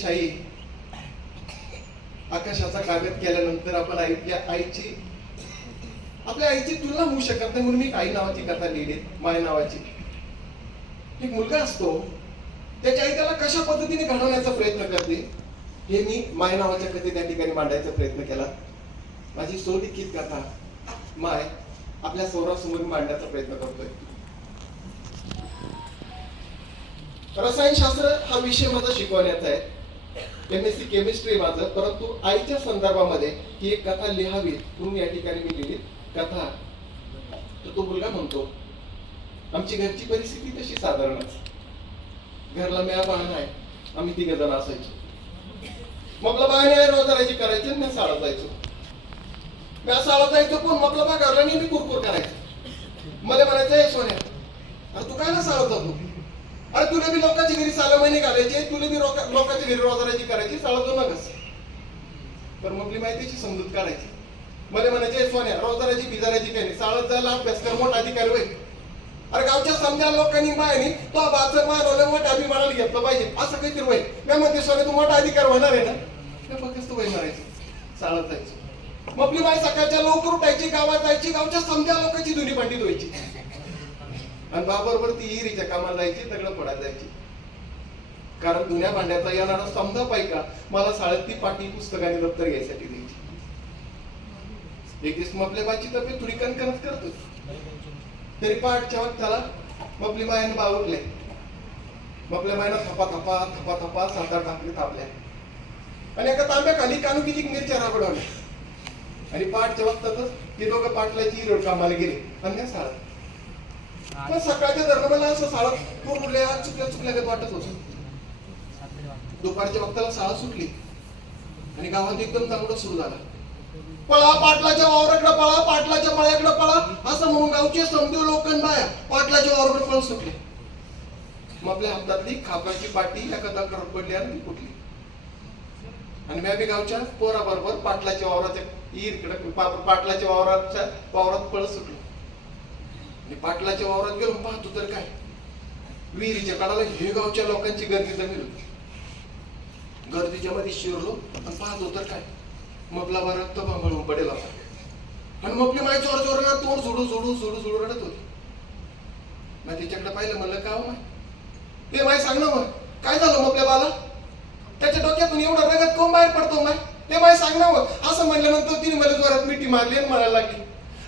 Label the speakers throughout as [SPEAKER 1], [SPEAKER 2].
[SPEAKER 1] शाही आकाशाचा कागद केल्यानंतर आपण आईतल्या आईची आपल्या आईची तुलना होऊ शकत नाही म्हणून मी आई नावाची कथा लिहिली माय नावाची. एक मुलगा असतो त्याच्या आई त्याला कशा पद्धतीने घडवण्याचा प्रयत्न करते हे मी माय नावाच्या कथे त्या ठिकाणी मांडायचा प्रयत्न केला. माझी सोलिखित कथा माय आपल्या समोरासमोर मांडण्याचा प्रयत्न करतोय. रसायनशास्त्र हा विषय माझा शिकवण्याचा आहे. एम एस सी केमिस्ट्री माझं परंतु आईच्या संदर्भामध्ये ही एक कथा लिहावी म्हणून या ठिकाणी मी लिहिली. कथा. तर तो मुलगा म्हणतो आमची घरची परिस्थिती तशी साधारणच. घरला मेळा पाहणं आहे. आम्ही तिघ जण असायचो. मग बाहेर रोजारायची करायची आणि मी शाळा जायचो. मी शाळा जायचो पण मग बाहेर घरला मी कुरकुर करायचं. मला म्हणायचं हे सोन्या अरे तू काय ना शाळा जातो? अरे तुला बी लोकांच्या घरी साला महिने घालायचे तुला बी लोका- लोकांच्या घरी रोजारायची करायची शाळा जाऊ नकस तर मग मी माहितीची समजूत काढायची. मला म्हणायचे सोन्या रोजाराची बिजाराची काही नाही. शाळेत जायला अभ्यास कर मोठा अधिकारी होईल अरे गावच्या समजा लोकांनी मायनी तो बाचं मानवलं मोठ्या अभिमानाला घेतलं पाहिजे. असं काहीतरी होईल मी म्हणते सोने तू मोठा अधिकार होणार आहे ना? मी फक्त वय मारायचं चालत जायचं. मग आपली बाई सकाळच्या लवकर उठायची गावात जायची गावच्या समजा लोकांची धुनी भांडी धुवायची. आणि बाबरोबर ती हिरीच्या कामाला जायची दगड पडायला जायची. कारण जुन्या भांड्याचा येणारा समजा पायका मला शाळेत ती पाटी पुस्तकाने दप्तर घ्यायसाठी द्यायची. एक दिवस मग बाची तब्येत थोडी कणकणच करतो तरी पहाटच्या त्याला मपली मायाने बावरले मपल्या मायानं थपा थपा थपा थपा सात आठ थापल्या. आणि एका तांब्या खाली कानुकीची मिरच्या राबडवल्या आणि पहाटच्या वक्तातच ते दोघं पाटलाची रोड कामाला गेले. आणि त्या साळत पण सकाळच्या दरम्यान मला असं पूर पूर्ण चुकल्या चुकल्यागत वाटत होत दुपारच्या वक्ताला शाळा सुटली. आणि गावात एकदम चांगलं सुरू झालं. पळा पाटलाच्या वावराकडे पळा पाटलाच्या मळ्याकडे पळा असं म्हणून गावचे समजू लोक बाया पाटलाच्या वावराकडे पळून सुटले. मग आपल्या हातातली खापाची पाटी या दगडावर पडली आणि ती फुटली. आणि मी आम्ही गावच्या पोराबरोबर पाटलाच्या वावराच्या इरकडे पाटलाच्या वावराच्या वावरात पळत सुटलो. आणि पाटलाच्या वावरात गेलो पाहतो तर काय? विहिरीच्या काढाला हे गावच्या लोकांची गर्दी जमीन होती गर्दीच्या मध्ये शिरलो आणि पाहतो तर काय? मपला बा रक्त भांबळून पडेल होता आणि मपली माई चोर चोर तोंड सोडू सोडू सोडू सोडू रडत होती. मग तिच्याकडे पाहिलं म्हणलं का हो माय? ते माय सांग ना मग. काय झालं मपल्या बाला? त्याच्या डोक्यातून एवढा रगत कोण बाहेर पडतो हो माय? ते माय सांग ना मग. असं म्हणल्यानंतर तिने मला जोरात मिठी मारली आणि म्हणायला लागली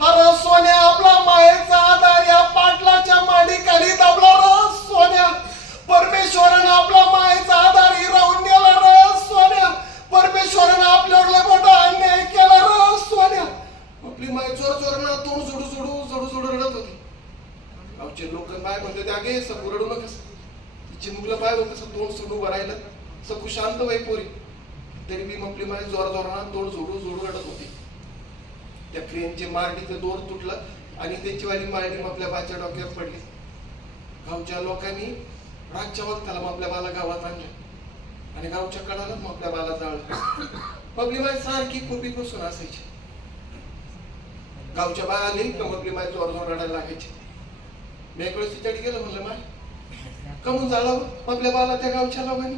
[SPEAKER 1] अरे सोन्या आपला मायेचा आधार या पाटलाच्या माडी खाली दाबला र सोन्या. परमेश्वरानं आपला मायेचा आधार हिरावून गेला र सोन्या. परमेश्वरानं आपल्यावर लय मोठा अन्याय केला र सोन्या. आपली माय चोर चोरांना तोंड झुडू झुडू जोडू झुडू रडत होती. गावचे लोक काय म्हणते ते अगे सकू रडू नकस. तिची मुलं होतं कसं तोंड सोडू भरायला सकू शांत बाई पोरी. तरी मी आपली माय जोर जोरानं तोंड झोडू झोडू रडत होती. त्या क्रेनचे मारडीचं दोर तुटलं आणि त्याची वाली मारडी मग आपल्या बाच्या डोक्यात पडली. गावच्या लोकांनी रातच्या वक्ताला मग आपल्या बाला गावात आणलं. आणि गावच्या कडाला मग आपल्या बाला जाळलं. पबली माय सारखी खोपी बसून असायची. गावच्या बाय आली तर मगली माय जोर जोर रडायला लागायची. मी एक वेळेस तिच्याकडे गेलो म्हणलं माय कमून जाळावं हो, आपल्या बाला त्या गावच्या लोकांनी.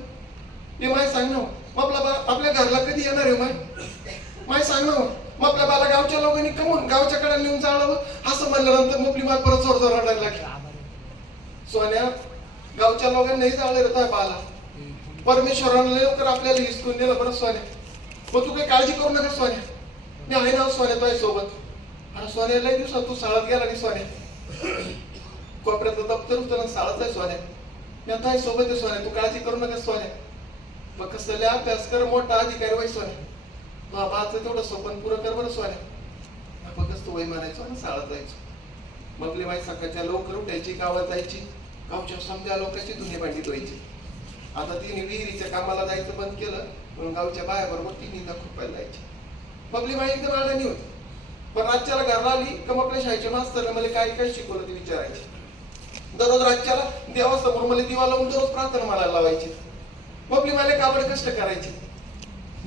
[SPEAKER 1] हे माय सांग ना हो, आपला बा आपल्या घरला कधी येणार आहे माय? माय सांग ना हो, मग आपल्या बाला गावच्या लोकांनी कमवून गावच्या कडे नेऊन जाळावं? असं म्हणल्यानंतर मग आपली परत जोर जोर रडायला लागली. सोन्या गावच्या लोकांनी नाही रे बाला. परमेश्वरानं लवकर आपल्याला हिसकून दिलं बरं सोन्या. मग तू काही काळजी करू नका सोन्या. मी आहे ना हो सोन्या तुझ्या सोबत आणि सोन्या लय दिवसात तू साळत गेला नाही सोन्या. कोपऱ्याचं दप्तर होतं ना साळत आहे सोन्या. मी आता सोबत आहे सोन्या. तू काळजी करू नका सोन्या. मग कसं अभ्यास कर मोठा अधिकारी वय सोन्या. बाबाचं तेवढं स्वप्न पुरं कर बरं सोन्या फक्त तो वय मारायचो आणि साळत जायचो. मगले माई सकाळच्या लवकर उठायची गावात जायची. गावच्या समजा लोकांची धुणे भांडी धुवायची. आता तिने विहिरीच्या कामाला जायचं बंद केलं म्हणून गावच्या बायाबरोबर ती निंदा खुपायला जायची. मगली माई एकदम अडाणी होती. पण रातच्याला घरला आली का मग आपल्या शाळेच्या मास्तरने मला काय काय शिकवलं ते विचारायची. दररोज रातच्याला देवासमोर मला दिवा लावून दररोज प्रार्थना मला लावायची. मगली मला काबड कष्ट करायची.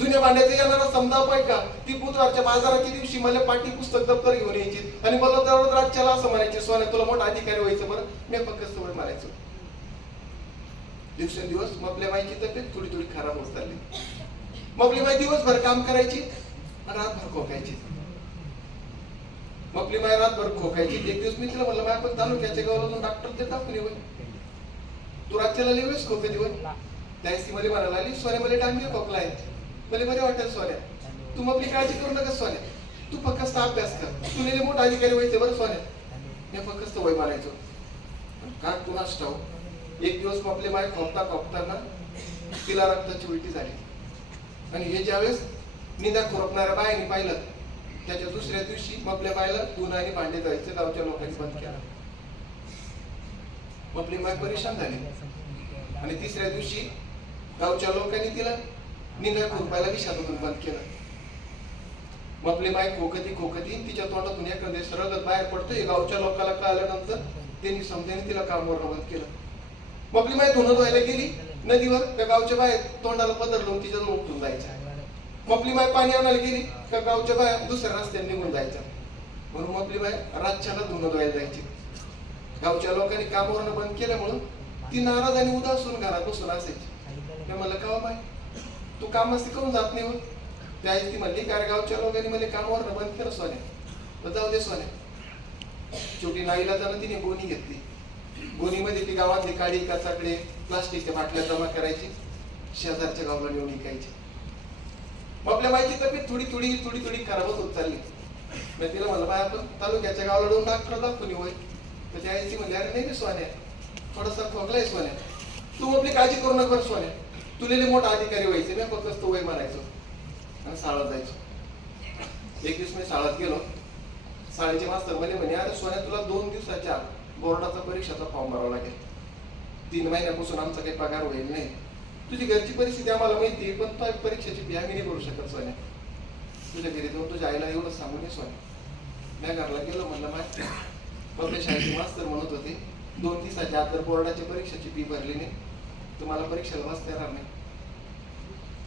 [SPEAKER 1] जुन्या भांड्याचा येणारा समजा का? ती बुधवारच्या बाजाराच्या दिवशी मला पाठी पुस्तक दप्तर घेऊन यायची आणि मला दररोज राज्याला असं म्हणायचे सोन्या तुला मोठा अधिकारी व्हायचं बरं? मी फक्त सवय मारायचो. दिवसेंदिवस मपल्या माईची तब्येत थोडी थोडी खराब होत चालली. मपली माई दिवसभर काम करायची आणि रातभर खोकायची. मपली माय रातभर खोकायची. एक दिवस मी तिला म्हणलं माय आपण तालुक्याच्या गावाला जाऊन डॉक्टर ते दाखवून येऊ तू रातच्याला लिहिस खोके दिवस त्यावेळेस ती मला म्हणायला लागली सोन्या मला डांगे खोकला आहे मला बरं वाटेल सोन्या. तू मग आपली काळजी करू नका सोन्या. तू फक्त अभ्यास कर. तू नेले मोठा अधिकारी व्हायचे बरं सोन्या. मी फक्त वय मारायचो. का कुणाच ठाऊ हो? एक दिवस आपले माय खोपता खोपताना तिला रक्ताची उलटी झाली. आणि हे ज्यावेळेस निंदा खुरपणाऱ्या बायाने पाहिलं त्याच्या दुसऱ्या दिवशी आपल्या बायला दूध आणि भांडे जायचे गावच्या लोकांनी बंद केला. आपली माय परेशान झाली. आणि तिसऱ्या दिवशी गावच्या लोकांनी तिला निंदा खुरपायला विषातून बंद केलं. मग आपली खोकती खोकती तिच्या तोंडातून एखादे सरळच बाहेर पडतोय. गावच्या लोकांना कळाल्यानंतर त्यांनी समजेने तिला कामावर बंद केलं. मग आपली धुणं धुवायला गेली नदीवर त्या गावच्या बाहेर तोंडाला पदर लावून तिच्या उठून जायच्या. मग आपली पाणी आणायला गेली का गावच्या बाहेर दुसऱ्या रस्त्याने निघून जायचा म्हणून मग आपली रातच्याला धुणं धुवायला जायची. गावच्या लोकांनी कामावरनं बंद केल्यामुळं ती नाराज आणि उदासून घरात बसून असायची. मला म्हणलं का हो माय तू कामास करून जात नाही त्या त्यावेळेस ती म्हणली कारण गावच्या लोकांनी मला कामावर बंद कर सोने. जाऊ दे सोने. शेवटी नाईला जाणं तिने गोणी घेतली. गोणीमध्ये ती गावातली काडी कचाकडे प्लास्टिकच्या बाटल्या जमा करायची शेजारच्या गावाला नेऊन विकायची. मग आपल्या माहिती तब्येत थोडी थोडी थोडी थोडी खराबच होत चालली. मी तिला म्हणलं बाय आपण तालुक्याच्या गावाला डोन डॉक्टर दाखवून होय. तर त्या आईची म्हणली अरे नाही सोन्या थोडासा खोकलाय सोन्या. तू आपली काळजी करू नका सोन्या. तुलेले मोठा अधिकारी व्हायचे ना फक्त तो वय मारायचो. आणि शाळा जायचो. एक दिवस मी शाळेत गेलो. शाळेचे मास्तर म्हणे म्हणे अरे सोन्या तुला दोन दिवसाच्या आत बोर्डाचा परीक्षेचा फॉर्म भरावा लागेल. तीन महिन्यापासून आमचा काही पगार होईल नाही. तुझी घरची परिस्थिती आम्हाला माहिती पण तो परीक्षेची फी आम्ही नाही भरू शकत सोन्या. तुझ्या घरी जाऊन तुझ्या आईला एवढं सांगून सोन्या. मी घरला गेलो म्हणलं माहिती पब्लिक शाळेचे मास्तर म्हणत होते दोन दिवसाच्या आत जर बोर्डाच्या परीक्षेची फी भरली नाही. तर मला परीक्षेला बसता येणार नाही.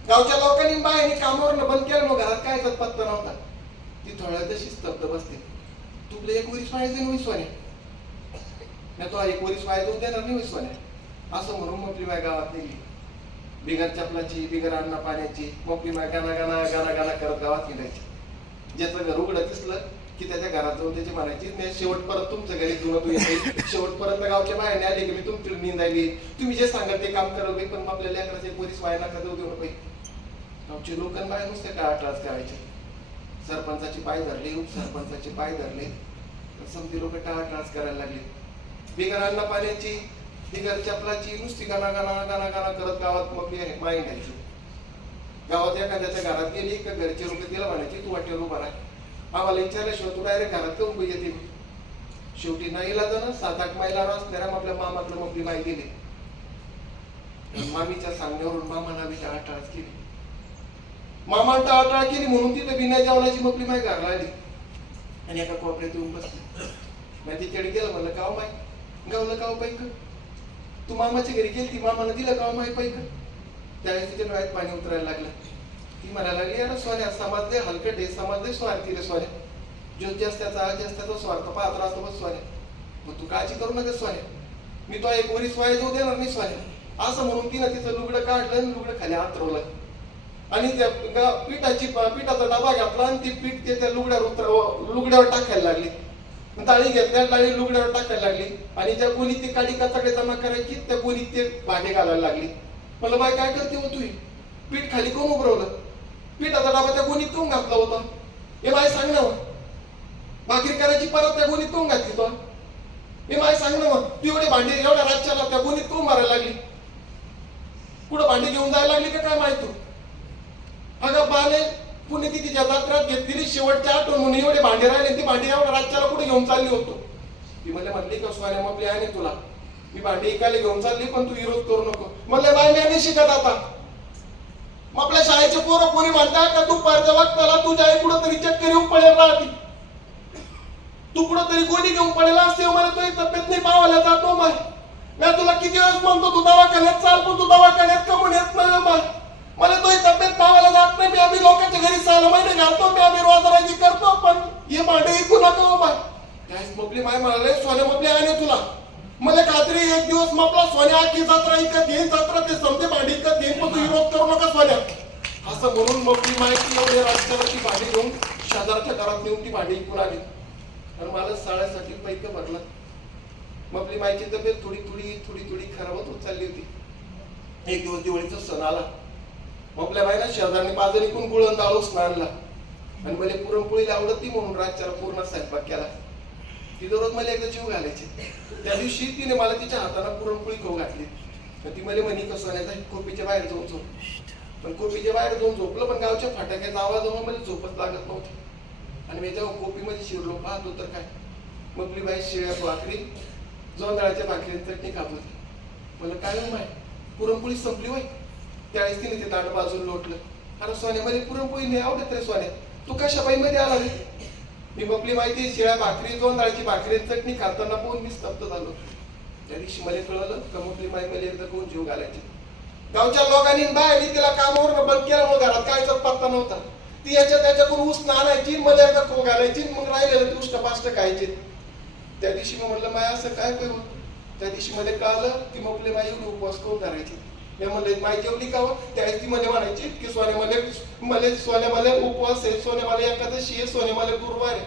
[SPEAKER 1] गावच्या लोकांनी बायांनी कामावर बंद केलं मग घरात काय पत्ता नव्हता? ती थोड्या तशी स्तब्ध बसते तुला एक वरीस पाहिजे नाही विश्वाने? मी तो एक वरीस पाहिजे देणार नाही विश्वाने? असं म्हणून मोपली माय गावात नेली बिगर चपलाची बिगर अन्न पाण्याची मोपली माय गाणा गाणा गाणा गाणा करत गावात गेल्याची ज्याचं घर उघडं दिसलं की त्याच्या घरात जाऊन त्याची म्हणायची मी शेवट परत तुमच्या घरी जुनं तू येते शेवटपर्यंत गावच्या बाहेर आले की मी तुमची निंदायली. तुम्ही जे सांगाल ते काम कराल पण मग आपल्या लेकराचे एक वरीस व्हायला का देऊ देऊ नका गावचे लोक बाहेर नुसते काय करायचे. सरपंचाचे पाय धरले उपसरपंचाचे पाय धरले. समधी लोक टाळाटाळच करायला लागले. बिगर अन्न पाण्याची बिगर चपलाची नुसती गाणा गाणा गाणा गाणा करत गावात मग माई घ्यायची गावात एखाद्याच्या घरात गेली का घरचे लोक तिला म्हणायची तू वाटेवर उभा राह. आम्हाला विचारल्याशिवाय तू डायरेक्ट घरात काऊन बाई येते? शेवटी नाईला जाणं सात आठ मैला असणाऱ्या आपल्या मामाकडे मग माई गेली. मामीच्या सांगण्यावरून मामाला बी टाळाटाळच केली. मामा टाळाटाळ केली म्हणून तिथे बिना जेवणाची मपली माय घरला आली. आणि एका कोपऱ्यात येऊन बसली. मी तिकडे गेलं म्हणलं काव माय गावलं काव पैक? तू मामाच्या घरी गेली ती मामानं दिलं काव माय पैक? त्यावेळेस तिच्या डोळ्यात पाणी उतरायला लागलं. ती म्हणायला लागली अरे सोन्या समाज दे हलकट आहे समाज दे स्वार्थी रे सोन्या. जो जास्त त्याचा स्वार्थ पाहत राहतो बस सोन्या. मग तू काळजी करू नका सोन्या. मी तो एक वरीस वाया जाऊ देणार नाही सोन्या. असं म्हणून तिनं तिचं लुगडं काढलं आणि लुगडं खाली आतरवलं. आणि त्या पिठाची पिठाचा डबा घातला आणि ती पीठ ते त्या लुगड्यावर उतर लुगड्यावर टाकायला लागली. ताळी घेतल्या ताळी लुगड्यावर टाकायला लागली. आणि ज्या कोणी ती काडी कचाकडे जमा करायची त्या कोणी ते भांडे घालायला लागली. म्हणलं बाय काय करते हो तुही पीठ खाली कोण उभरवलं पिठाचा डबा त्या कोणी कोण घातला होता? हे बाय सांग ना भाकरी करायची परत त्या कोणी कोण घातली तो? हे माय सांग ना तू एवढे भांडे एवढ्या राज्याला त्या कोणी कोण मारायला लागली? कुठं भांडी घेऊन जायला लागली का काय माहिती तू बाले पुणे पुण्यतिथीच्या जत्रात घेतलेली शेवटची आठवण म्हणून एवढे भांडे राहिले ती भांडी एवढ्या राज्याला कुठे घेऊन चालली होतो? ती म्हणले म्हणली का स्वाने मग आहे तुला? मी भांडी एकाला घेऊन चालली पण तू विरोध करू नको. म्हणले बाय मी आणि शिकत आता. मग आपल्या शाळेचे पोरं कोणी म्हणतात का तू परच्या वक्ताला तुझ्या आई कुठं तरी चक्कर येऊन पडेल राहते. तू कुठं तरी गोडी घेऊन पडेल असते मला तुझी तब्येत नाही पावायला जातो माय मी तुला किती वेळेस म्हणतो तू दवाखान्यात चाल पण तू दवाखान्यात का म्हणत नाही माय? मला तुझी तब्येत पावायला जात नाही. मी आम्ही लोकांच्या घरी सहा महिने घालतो मी आम्ही रोजराजी करतो पण हे भांडे ऐकू नका हो माय त्यावेळेस मपली माय म्हणाले सोने मपली आणि तुला. मला खात्री एक दिवस मपला सोन्या आखी जत्रा इकत घेईन जत्रा ते समते भांडी इकत घेईन पण तू विरोध करू नका सोन्या. असं म्हणून ती माहिती एवढे ती भांडी घेऊन शेजारच्या घरात नेऊन ती भांडी इकून आली आणि मला साड्यासाठी पैक भरला. मग आपली माईची तब्येत थोडी थोडी थोडी थोडी खराबच होत चालली होती. एक दिवस दिवाळीचा सण आला. आपल्या बाईला शेजारने बाजारी कोण गुळण दाळूस आणला. आणि मला पुरणपोळी आवडत ती म्हणून रातच्याला पूर्ण स्वयंपाक केला. ती दररोज मला एकदा जीव घालायची. त्या दिवशी तिने मला तिच्या हाताने पुरणपोळी खाऊ घातली. ती मला म्हणी कसं नाही कोपीच्या बाहेर जाऊन झोप. पण कोपीच्या बाहेर जाऊन झोपलं पण गावच्या फाटाक्याचा आवाज येऊन मला झोपच लागत नव्हती. आणि मी जेव्हा कोपीमध्ये शिरलो पाहतो तर काय? मग बाई शिळ्या भाकरी जोंधळाच्या भाकरी चटणी खात होती. मला काय माय पुरणपोळी संपली होय? त्यावेळेस तिने ते दाट बाजून लोटलं. अरे सोन्या मध्ये पुरणपोळी नाही आवडत रे सोन्या. तू कशा बाई मध्ये आला रे? मी आपली माहिती शिळ्या भाकरी दोन जोंधळाची भाकरी चटणी खाताना पाहून मी स्तब्ध झालो. त्या दिवशी मला कळलं का माई मला एकदा कोण जीव घालायचे. गावच्या लोकांनी बाहेर तिला कामावर बंद केल्यामुळे घरात कायचा पत्ता नव्हता. ती याच्या त्याच्याकडून ऊस आणायची मला एकदा खो घालायची मग राहिलेलं ती उष्ट पाष्ट खायचे. त्या दिवशी मी म्हटलं माय असं काय करू त्या दिवशी मध्ये कळलं की मोपली माई एवढी उपवास करून धरायची. मी म्हणलं माई जेवली का हो? त्यावेळेस ती मध्ये म्हणायची की सोन्या मला मला सोन्या मला उपवास आहे. सोन्या मला एकादशी आहे सोन्या मला गुरुवार आहे.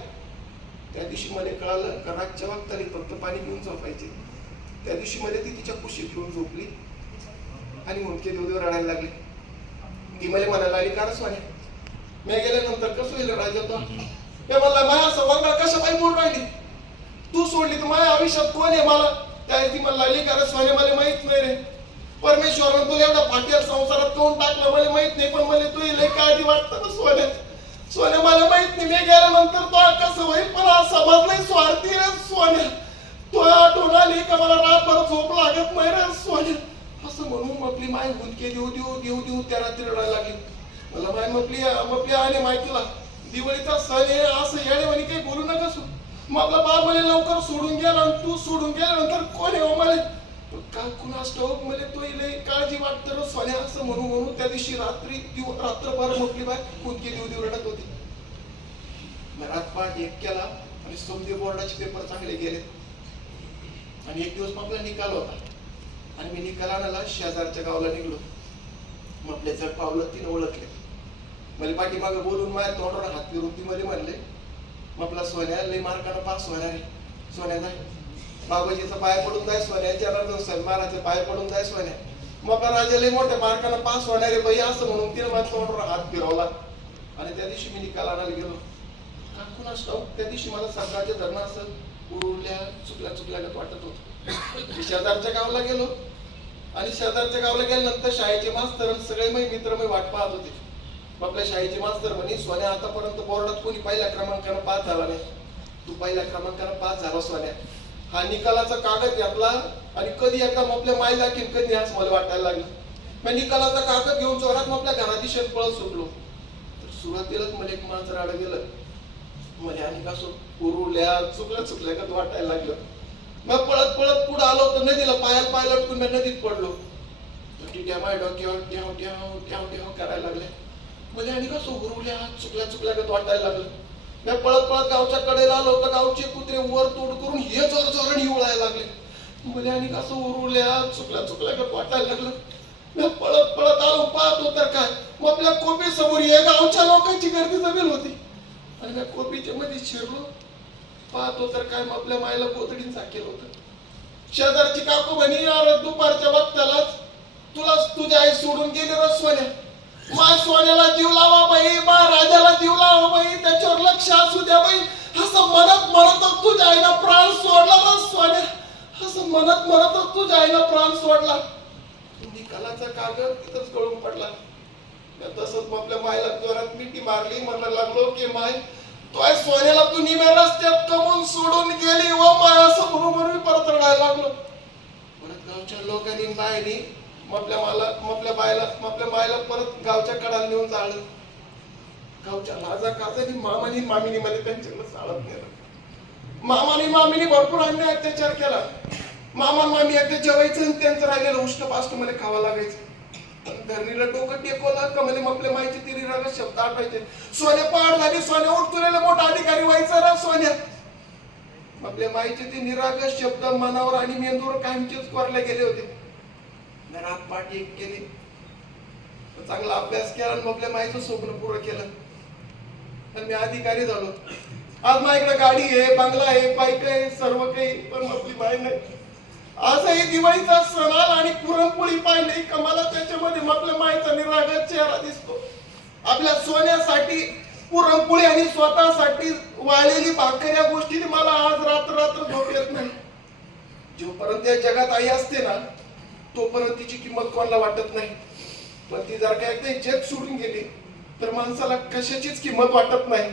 [SPEAKER 1] त्या दिवशी मला कळालं का रातच्या वक्ताली फक्त पाणी पिऊन झोपायचे. त्या दिवशी मध्ये ती तिच्या कुशीत घेऊन झोपली आणि मुंडके देव देव रडायला लागले. ती मला म्हणायला लागली का रे सोन्या? मी गेल्यानंतर कसं होईल राजा तो मी म्हणला माया वंगा कशा पायी मोड राहिली? तू सोडली तर माझ्या आयुष्यात कोण आहे मला? त्यावेळेस ती मला लागली कारण सोन्या मला माहीत नाही रे. परमेश्वरानं तुला एवढा फाटीर संसारात कोण टाकलं मला माहीत नाही पण मला तू लय काळजी वाटतं ना सोन्या. सोन्या मला माहीत नाही मी गेल्यानंतर तो कसं होईल पण हा समज नाही स्वार्थी रे सोन्या. तो आठवण आली का मला रातभर झोप लागत नाही रे सोन्या. असं म्हणून आपली माय गुंतके देऊ देऊ देऊ देऊ त्या रात्री रडायला लागली. मला माय म्हटली म्हटली आणि माहितीला दिवाळीचा सण आहे असं येणे म्हणे काही बोलू नका सु. मग आपला बाप म्हणे लवकर सोडून गेला आणि तू सोडून गेल्यानंतर कोण आहे हो मला का कुणास ठाऊक मला तो लय काळजी वाटतं सोन्या असं म्हणून म्हणून त्या दिवशी रात्री दिव रात्रभर म्हटली बाय कुदकी देऊ देऊ रडत होती. घरात पाठ एक केला आणि समजे बोर्डाचे पेपर चांगले गेले. आणि एक दिवस मग आपला निकाल होता. आणि मी निकाल आणायला शेजारच्या गावाला निघलो. मग जर पावलं तिने ओळखले मला पाठीमागं बोलून माझ्या तोंडावर हात फिरून ती मध्ये म्हणले मग आपला सोन्या लय मार्कानं पास होणार आहे. सोन्या जाय. बाबाजीचा पाय पडून जाय सोन्याच्या जनार्दन सन्मानाचे पाय पडून जाय सोन्या. मग राजाला राजा लय मोठ्या मार्कानं पास होणारे बाई असं म्हणून तिने माझ्या तोंडावर हात फिरवला. आणि त्या दिवशी मी निकाल आणायला गेलो. काकून असतो त्या दिवशी मला सकाळच्या धर्म असं उरल्या चुकल्या चुकल्या वाटत होतं. मी शेजारच्या गावाला गेलो. आणि शेजारच्या गावाला गेल्यानंतर शाळेचे मास्तर आणि सगळे मी मित्र मी वाट पाहत होते. आपल्या शाळेचे मास्तर म्हणे सोन्या आतापर्यंत बोर्डात कोणी पहिल्या क्रमांकानं पास झाला नाही. तू पहिल्या क्रमांकानं पास झाला सोन्या. हा निकालाचा कागद घेतला आणि कधी एकदा आपल्या माय लागेल कधी आज मला वाटायला लागलं मी निकालाचा कागद घेऊन चोरात आपल्या घराची शेत पळत सुटलो तर सुरुवातीलाच मला एक माणसं राड गेलं म्हणजे आणि कसं उरुल्या चुकल्या चुकल्या का वाटायला लागलं मग पळत पळत पुढे आलो तर नदीला पायात पाय लटकून मी नदीत पडलो माय डोक्यावर ठेव ठेव ट्याव ठेव करायला लागले म्हणजे आणि कसं उरुल्या चुकल्या चुकल्या का वाटायला लागलं मी पळत पळत गावच्या कडेला आलो तर गावचे कुत्रे वर तोड करून हे जोर जोराने उळायला लागले. म्हणजे आणि कसं उरुल्या चुकल्या चुकल्या का वाटायला लागलं. मी पळत पळत आलो पाहतो तर काय? मग आपल्या कोपी समोर या गावच्या लोकांची गर्दी जमेल होती. आणि त्या कोपीच्या मध्ये शिरलो पाहतो तर काय? मग आपल्या मायला कोथडीन साकेल होत. शेजारची काकू म्हणे दुपारच्या वक्तालाच तुला तुझ्या आई सोडून गेली र मा सोन्याला जीव लावा बाई मा राजाला जीव लावा बाई त्याच्यावर लक्ष असू द्या बाई. असं म्हणत म्हणत तुझ्या आईला प्राण सोडला ना सोन्या असं म्हणत म्हणत तुझ्या आईला प्राण सोडला. निकालाचा कागद तिथंच गळून पडला. मी तसंच मग आपल्या मायला जोरात मिठी मारली म्हणा लागलो की माय तो आहे सोन्याला तू निम्या रस्त्यात कमून सोडून गेली व माय असं म्हणून मी परत रडायला लागलो. परत गावच्या लोकांनी मायनी आपल्या मला मपल्या आपल्या बायला मग आपल्या बायला परत गावच्या कडाला नेऊन जाळलं. गावच्या लाजा काजानी मामानी मामिनी मध्ये त्यांच्याकडे चालत नेलं मामानी मामीनी भरपूर अन्याय अत्याचार केला. मामा मामी एकदा जेवायचं आणि त्यांचं राहिलेलं उष्ण पाष्टमध्ये खावं लागायचं. धरणीला डोकं टेकवलं का म्हणजे आपल्या माहिती तिरी रागा शब्द आठवायचे. सोन्या पहाड झाली सोन्या उठतुलेला मोठा अधिकारी व्हायचा रा सोन्या. आपल्या माईचे ते निरागस शब्द मनावर आणि मेंदूवर कायमचेच कोरले गेले होते. घरात पाठ एक केली. चांगला अभ्यास केला आणि आपल्या माईचं स्वप्न पूर्ण केलं. तर मी अधिकारी झालो. आज माझ्याकडे गाडी आहे बंगला आहे बाईक आहे सर्व काही पण आपली बाई नाही. आजही दिवाळीचा सण आला आणि पुरणपोळी पाहिली का मला त्याच्यामध्ये आपल्या माईचा निरागत चेहरा दिसतो. आपल्या सोन्यासाठी पुरणपोळी आणि स्वतःसाठी वाळलेली भाकर या गोष्टीने मला आज रात्र रात्र झोप येत नाही. जोपर्यंत या जगात आई असते ना तोपर्यंत तिची किंमत कोणाला वाटत नाही. पण ती जर का एकदा जग सोडून गेली तर माणसाला कशाचीच किंमत वाटत नाही.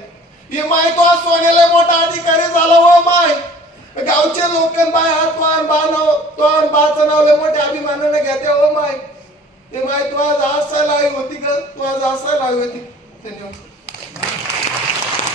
[SPEAKER 1] हे माय तो आज सोन्याला मोठा अधिकारी झाला व माय. गावचे लोक बाय हा तो आण बा नाव तो आण बाचं नाव लय मोठ्या अभिमानाने घेते हो माय. ते माय तू आज असायला हवी होती का तू आज असायला हवी होती. धन्यवाद.